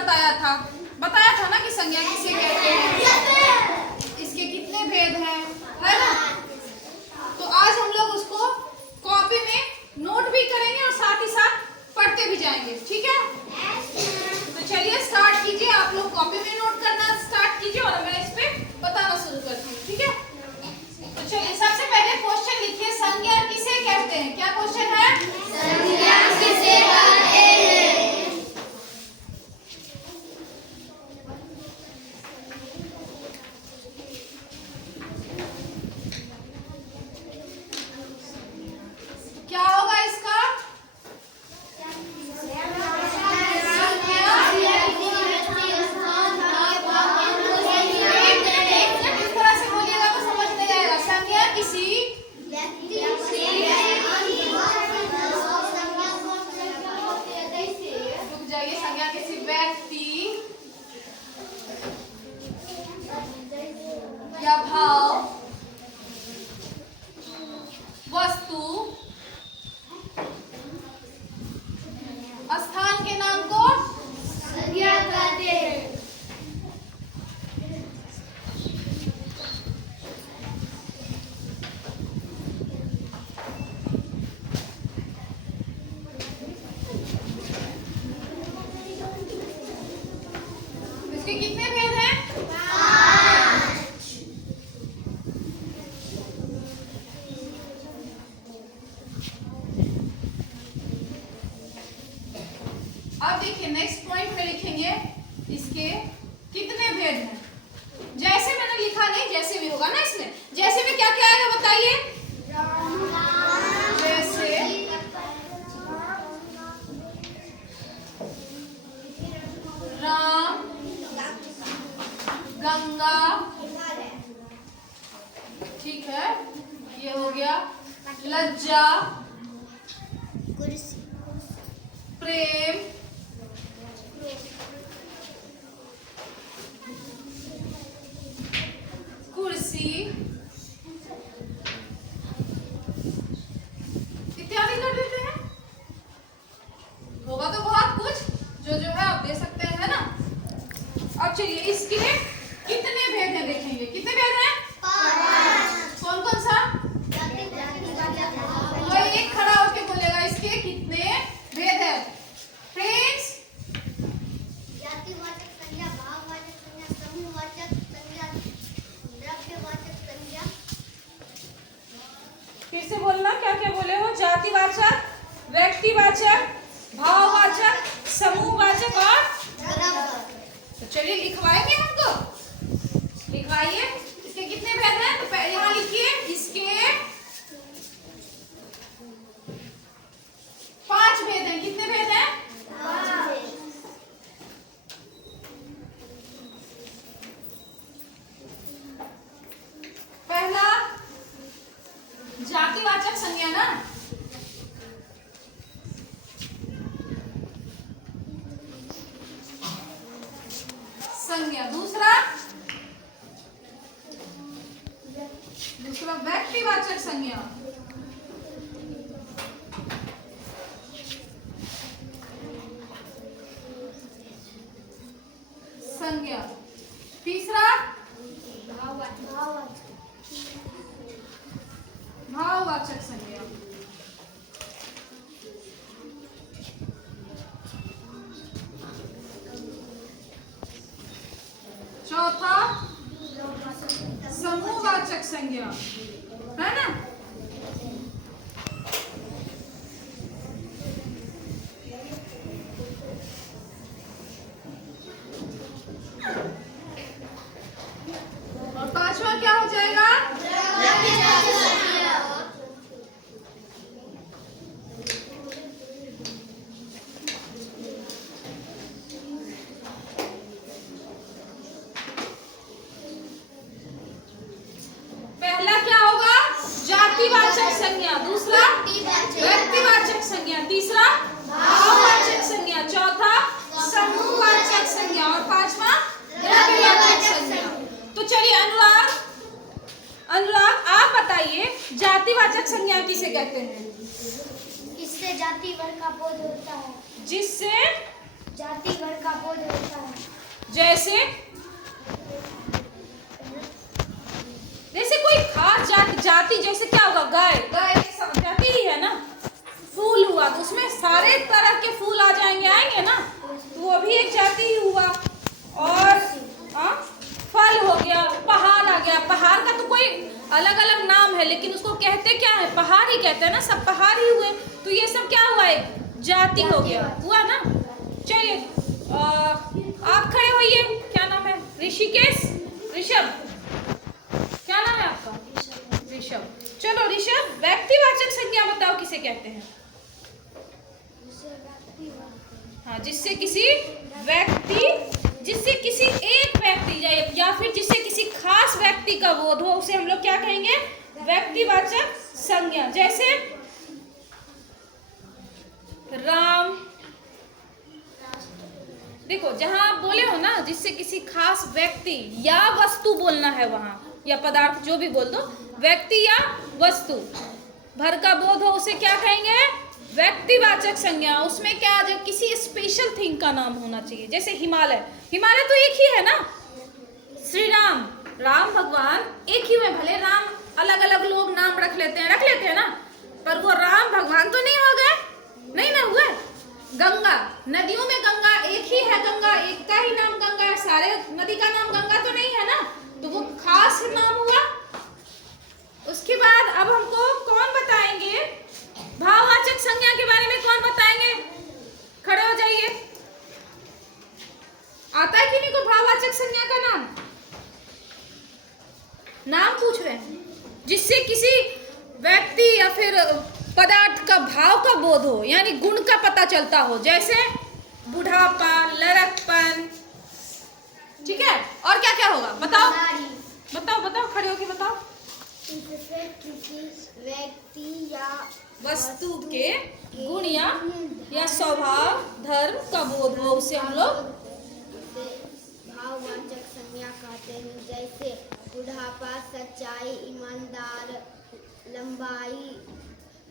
बताया था ना कि संज्ञा किसे कहते हैं, इसके कितने भेद हैं, है ना। तो आज हम लोग उसको कॉपी में नोट भी करेंगे और साथ ही साथ पढ़ते भी जाएंगे, ठीक है। तो चलिए स्टार्ट कीजिए, आप लोग कॉपी में नोट करना स्टार्ट कीजिए और मैं इस पे बताना शुरू करती हूँ, ठीक है। तो चलिए सबसे पहले क्वेश्चन लिखिए, संज्ञा किसे कहते हैं। क्या क्वेश्चन है? संज्ञा किसे कहते हैं। क्या होगा इसका? इस तरह से बोलिएगा तो समझ नहीं आएगा। संज्ञा किसी रुक जाइए, संज्ञा किसी व्यक्ति या भाव, वस्तु, स्थान के नाम को संज्ञा कहते हैं। इसके कितने भेद हैं? अब देखिए नेक्स्ट पॉइंट में लिखेंगे इसके कितने भेद हैं। जैसे मैंने लिखा नहीं, जैसे भी होगा ना इसमें। जैसे में क्या क्या आएगा बताइए। जैसे राम, गंगा, ठीक है, ये हो गया। लज्जा, प्रेम, कुर्सी इत्यादि कर देते हैं। होगा तो बहुत कुछ जो है आप दे सकते हैं, है ना। अब चलिए इसके कितने भेद हैं देखेंगे। कितने भेद हैं? कौन कौन सा? कोई एक खड़ा होकर बोलेगा इसके कितने भेद हैं। फ्रेंड्स, जातिवाचक संज्ञा, भाववाचक संज्ञा, समूहवाचक संज्ञा, द्रव्यवाचक संज्ञा। फिर से बोलना, क्या क्या बोले हो। जातिवाचक, व्यक्तिवाचक, भाववाचक, समूहवाचक और तो चलिए लिखवाएंगे हमको। लिखवाइए इसके कितने भेद हैं। तो पहले यहाँ लिखिए इसके 5 भेद हैं। कितने भेद हैं? पहला जातिवाचक संज्ञा ना, संज्ञा। दूसरा व्यक्तिवाचक संज्ञा। तीसरा भाववाचक संज्ञा। चौथा समूहवाचक संज्ञा, है ना। और पांचवा क्या हो जाएगा? पहला क्या होगा? जातिवाचक संज्ञा। दूसरा व्यक्तिवाचक संज्ञा। तीसरा भाववाचक संज्ञा। चौथा समूहवाचक संज्ञा और पांचवा द्रव्यवाचक संज्ञा। तो चलिए अनुराग आप बताइए जातिवाचक संज्ञा किसे कहते हैं। इससे जाति वर्ग का बोध होता है। जिससे जाति भर का बोध होता है। जैसे जैसे कोई खास जाति जैसे क्या होगा, गाय एक जाति ही है ना। फूल हुआ तो उसमें सारे तरह के फूल आ जाएंगे, आएंगे ना, तो वो भी एक जाति ही हुआ। और फल हो गया, पहाड़ आ गया। पहाड़ का तो कोई अलग अलग नाम है लेकिन उसको कहते क्या है, पहाड़ ही कहते हैं ना, सब पहाड़ ही हुए। तो ये सब क्या हुआ, एक जाति हो गया, हुआ ना। चलिए आप खड़े होइए। क्या नाम है? ऋषिकेश, ऋषभ, क्या नाम है आपका? ऋषभ। चलो ऋषभ, व्यक्तिवाचक संज्ञा बताओ किसे कहते हैं? हाँ, जिससे किसी एक व्यक्ति या फिर जिससे किसी खास व्यक्ति का बोध हो, उसे हम लोग क्या कहेंगे? व्यक्तिवाचक संज्ञा। जैसे राम, देखो जहां आप बोले हो ना, जिससे किसी खास व्यक्ति या वस्तु बोलना है वहां, या पदार्थ जो भी बोल दो, व्यक्ति या वस्तु भर का बोध हो, उसे क्या कहेंगे? व्यक्तिवाचक संज्ञा। उसमें क्या, जब किसी स्पेशल थिंग का नाम होना चाहिए। जैसे हिमालय, हिमालय तो एक ही है ना। श्री राम, राम भगवान एक ही हुए, भले राम अलग अलग लोग नाम रख लेते हैं ना, पर वो राम भगवान तो नहीं हो गए, नहीं ना हुए। गंगा, नदियों में गंगा एक ही है, गंगा एक का ही नाम गंगा है, सारे नदी का नाम गंगा तो नहीं है ना, तो वो खास नाम हुआ। उसके बाद अब हमको कौन बताएंगे भाववाचक संज्ञा के बारे में? कौन बताएंगे? खड़े हो जाइए। आता है कि नहीं को भाववाचक संज्ञा का नाम पूछ रहे हैं, जिससे किसी व्यक्ति या फिर पदार्थ का भाव का बोध हो, यानी गुण का पता चलता हो। जैसे बुढ़ापा, लड़कपन, ठीक है। और क्या क्या होगा बताओ, बताओ खड़े होके बताओ। इससे किसी व्यक्ति या वस्तु के गुण या स्वभाव, धर्म का बोध हो, उसे हम लोग भाववाचक संज्ञा कहते हैं। जैसे बुढ़ापा, सच्चाई, ईमानदार, लंबाई।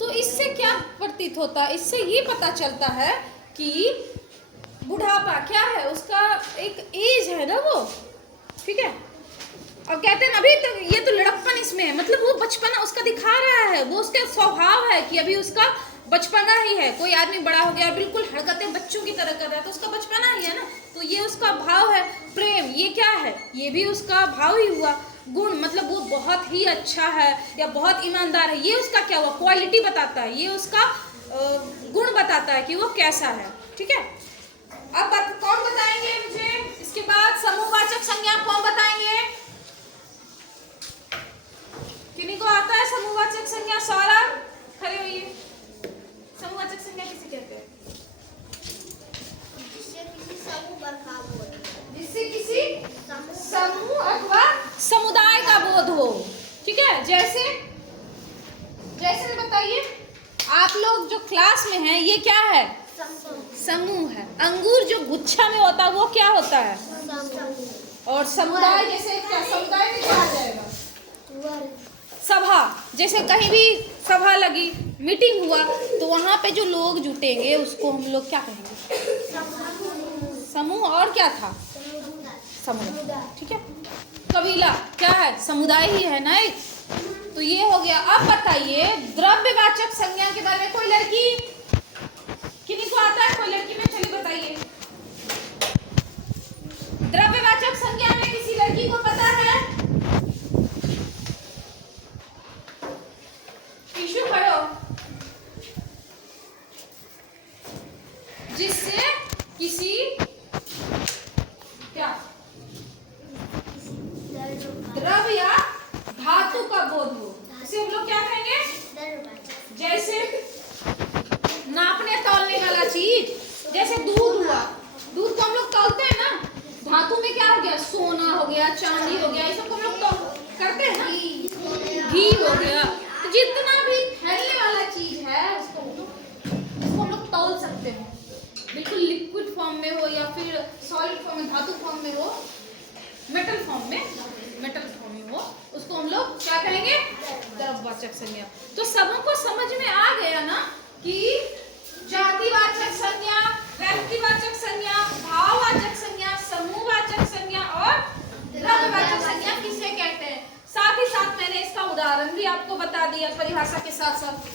तो इससे क्या प्रतीत होता है? इससे ये पता चलता है कि बुढ़ापा क्या है, उसका एक एज है ना वो, ठीक है। और कहते हैं अभी तो ये तो लड़कपन इसमें है, मतलब वो बचपना उसका दिखा रहा है, वो उसका स्वभाव है कि अभी उसका बचपना ही है। कोई आदमी बड़ा हो गया, बिल्कुल हरकतें बच्चों की तरह कर रहा है, तो उसका बचपना ही है ना, तो ये उसका भाव है। प्रेम, ये क्या है? ये भी उसका भाव ही हुआ। गुण, मतलब वो बहुत ही अच्छा है या बहुत ईमानदार है, ये उसका क्या हुआ? क्वालिटी बताता है, ये उसका गुण बताता है कि वो कैसा है, ठीक है। अब कौन बताएंगे मुझे? इसके बाद समूहवाचक संज्ञा कौन बताएंगे? किन्हीं को आता है समूहवाचक संज्ञा? सौरभ, खड़े होइए। समूहवाचक संज्ञा किसे कहते हैं? जिससे किसी समूह भर का बोध, जिससे किसी समूह अथवा समुदाय का बोध हो, ठीक है। जैसे बताइए, आप लोग जो क्लास में हैं, ये क्या है? समूह है। अंगूर जो गुच्छा में होता है वो क्या होता है? और समुदाय, जैसे क्या समुदाय में क्या आ जाएगा? सभा, जैसे कहीं भी सभा लगी, मीटिंग हुआ, तो वहां पे जो लोग जुटेंगे उसको हम लोग क्या कहेंगे? समूह। और क्या था? समुदाय, ठीक है। कबीला क्या है? समुदाय ही है ना एक। तो ये हो गया। अब बताइए द्रव्यवाचक संज्ञा के बारे में। कोई लड़की, किन्हीं को आता है? कोई लड़की में, चलिए बताइए। द्रव्यवाचक संज्ञा में किसी लड़की को पता है? ईशु खड़ो। जिससे किसी क्या द्रव्य या धातु का बोध हो, इसे हम लोग क्या कहेंगे? जैसे नापने तौलने वाला चीज, जैसे दूध हुआ, दूध को हम लोग तौलते हैं ना। धातु में क्या हो गया? सोना हो गया, चांदी हो गया, ये सब हम लोग करते हैं ना। घी हो गया। तो जितना भी फैलने वाला चीज है उसको हम लोग तौल सकते हैं, बिल्कुल लिक्विड फॉर्म में हो या फिर सॉलिड फॉर्म में, धातु फॉर्म में हो, मेटल फॉर्म में हो, उसको हम लोग क्या कहेंगे? द्रव्यवाचक संज्ञा। तो सबको समझ में आ गया ना कि जातिवाचक संज्ञा, व्यक्तिवाचक संज्ञा साथ साथ